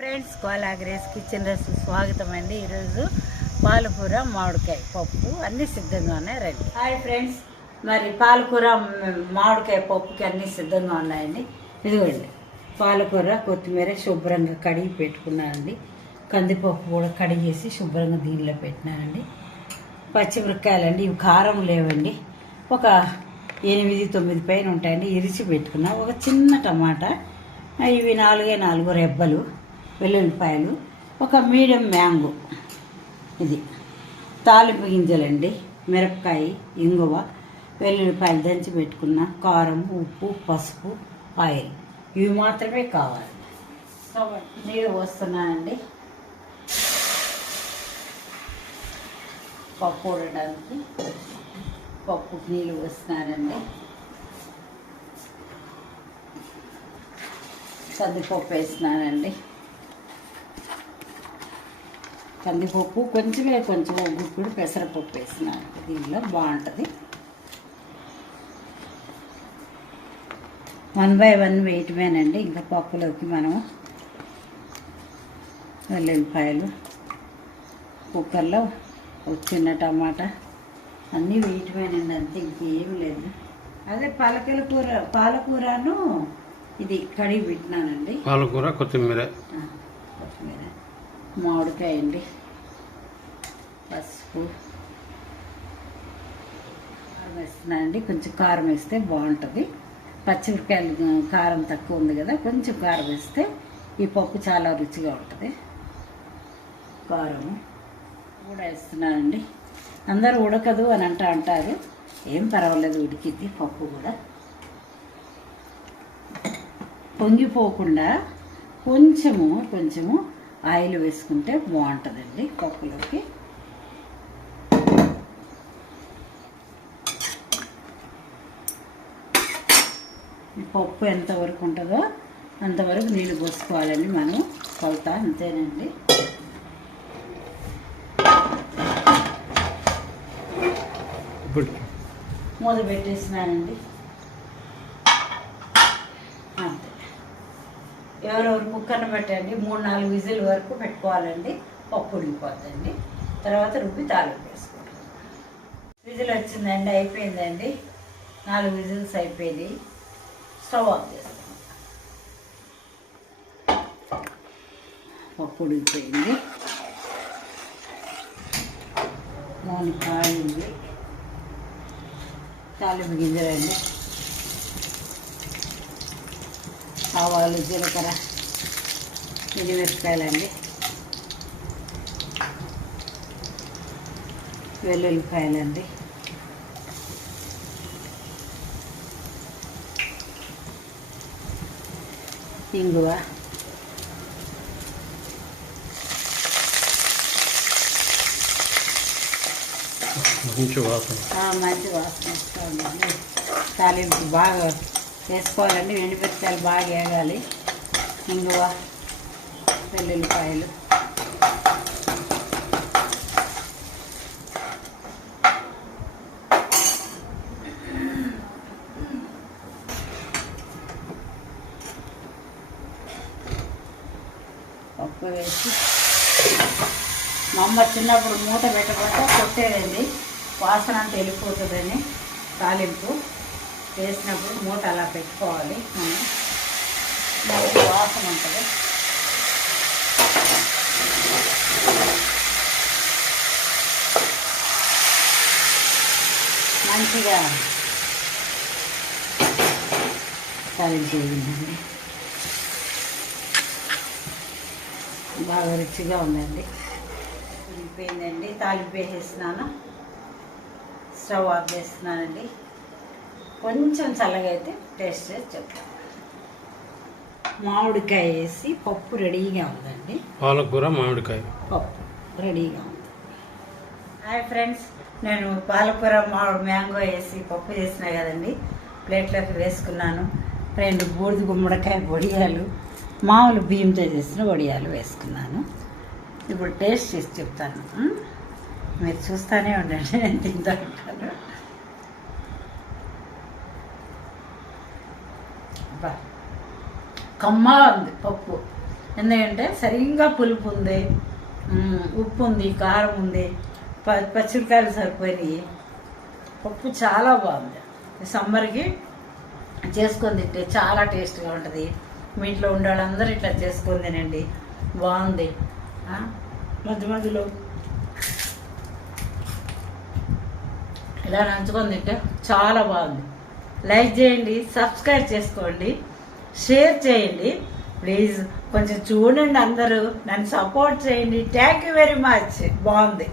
Friends కోలాగ్రేస్ kitchen రస్ స్వాగతం అండి. ఈరోజు పాలకూర మామిడికాయ పప్పు అన్నీ సిద్ధంగా ఉన్నాయి రండి. హాయ్ ఫ్రెండ్స్ మరి పాలకూర మామిడికాయ పప్పుకి అన్నీ సిద్ధంగా ఉన్నాయండి. ఇదిగోండి పాలకూర కొత్తిమీర శుభ్రంగా కడిగి పెట్టుకున్నానండి. కందిపప్పు కూడా కడిగేసి శుభ్రంగా దీనిలో పెట్టినానండి. పచ్చిమిరపకాయలండి ఇవి కారం లేవండి. ఒక ఎనిమిది తొమ్మిది పైన ఉంటాయండి. ఇరిచి పెట్టుకున్నా. ఒక చిన్న టమాటా ఇవి నాలుగే నాలుగు రెబ్బలు. వెల్లుల్లిపాయలు ఒక మీడియం మ్యాంగో ఇది. తాలింపు గింజలండి మిరపకాయ ఇంగువ వెల్లుల్లిపాయలు దంచి పెట్టుకున్న కారం ఉప్పు పసుపు ఆయిల్. ఇవి మాత్రమే కావాలి. సో నీళ్ళు పోస్తున్నానండి. పప్పు ఉండడానికి పప్పు నీళ్ళు వస్తున్నారండి కందిపప్పు వేస్తున్నానండి. కందిపప్పు కొంచెమే కొంచెం గుప్పుడు పెసరపప్పు వేసినాను దీనిలో బాగుంటుంది. వన్ బై వన్ వేయటమేనండి. ఇంకా పప్పులోకి మనం వెల్లుల్లిపాయలు కుక్కర్లో ఒక చిన్న టమాటా అన్నీ వేయటమేనండి. అంతే ఇంకేం లేదు. అదే పాలకల కూర పాలకూరను ఇది కడిగి పెట్టినానండి. పాలకూర కొత్తిమీర. కొత్తిమీర. మామిడికాయ అండి పసుపు కారం వేస్తున్నానండి కొంచెం కారం వేస్తే బాగుంటుంది. పచ్చిమిరకాయలు కారం తక్కువ ఉంది కదా కొంచెం కారం వేస్తే ఈ పప్పు చాలా రుచిగా ఉంటుంది. కారం కూడా వేస్తున్నానండి. అందరూ ఉడకదు అని అంటా అంటారు ఏం పర్వాలేదు ఉడికిద్ది పప్పు కూడా. పొంగిపోకుండా కొంచెము కొంచెము ఆయిల్ వేసుకుంటే బాగుంటుందండి పప్పులోకి. పప్పు ఎంతవరకు ఉంటుందో అంతవరకు నీళ్ళు పోసుకోవాలండి మనం. కొలత అంతేనండి. మూత పెట్టేసినానండి అంతే. ఎవరెవరు కుక్కర్ని పెట్టండి మూడు నాలుగు విజిల్ వరకు పెట్టుకోవాలండి. పప్పు ఉడికిపోద్దండి. తర్వాత రుబ్బి తాలింపు వేసుకోవాలి విజిల్ వచ్చిందండి అయిపోయిందండి. నాలుగు విజిల్స్ అయిపోయింది స్టవ్ ఆఫ్ చేస్తాం పప్పు ఉడికిపోయింది దాని కాయింది తాలింపు గింజలండి ఆవాలు జీలకర్ర మిరపకాయలండి వెల్లుల్లిపాయలండి. ఇంగువ. మంచి వాసన. మంచి వాసన వస్తుందండి తాలింపు బాగా వేసుకోవాలండి. ఎండుమిరపకాయలు బాగా వేగాలి. ఇంగువ వెల్లుల్లిపాయలు. పప్పు వేసి. మా అమ్మ చిన్నప్పుడు మూత పెట్టకుండా కొట్టేదండి. వాసన అంతా వెళ్ళిపోతుందని తాలింపు. వేసినప్పుడు మూత అలా పెట్టుకోవాలి. మనం వాసన ఉంటుంది. మంచిగా తాలింపు వేయండి. బాగా రుచిగా ఉందండి. ఉడికిపోయిందండి తాలింపు వేసేస్తున్నాను స్టవ్ ఆఫ్ చేస్తున్నానండి. కొంచెం చల్లగా అయితే టేస్ట్ చేసి చెప్తాను. మామిడికాయ వేసి పప్పు రెడీగా ఉందండి. పాలకూర మామిడికాయ. పప్పు రెడీగా ఉంది. Hi friends. నేను పాలకూర మామిడి మ్యాంగో వేసి పప్పు చేసిన కదండి. ప్లేట్లోకి వేసుకున్నాను. రెండు బూడిద గుమ్మడికాయ వడియాలు. మామూలు బియ్యంతో చేసిన వడియాలు వేసుకున్నాను. ఇప్పుడు టేస్ట్ చేసి చెప్తాను. మీరు చూస్తూనే ఉండండి నేను తింటా ఉంటాను. కమ్మా ఉంది పప్పు. ఎందుకంటే సరిగ్గా పులుపు ఉంది. ఉప్పు ఉంది కారం ఉంది. ప పచ్చిమిరకాయలు సరిపోయినాయి. పప్పు చాలా బాగుంది. సమ్మర్కి చేసుకొని తింటే చాలా టేస్ట్గా ఉంటుంది. మీ ఇంట్లో ఉండే వాళ్ళందరూ ఇట్లా చేసుకొని తినండి బాగుంది? మధ్య మధ్యలో. ఇలా నంచుకొని తింటే చాలా బాగుంది. లైక్ చేయండి సబ్స్క్రైబ్ చేసుకోండి షేర్ చేయండి. ప్లీజ్ కొంచెం చూడండి అందరూ. నన్ను సపోర్ట్ చేయండి. Thank you very much. బాగుంది.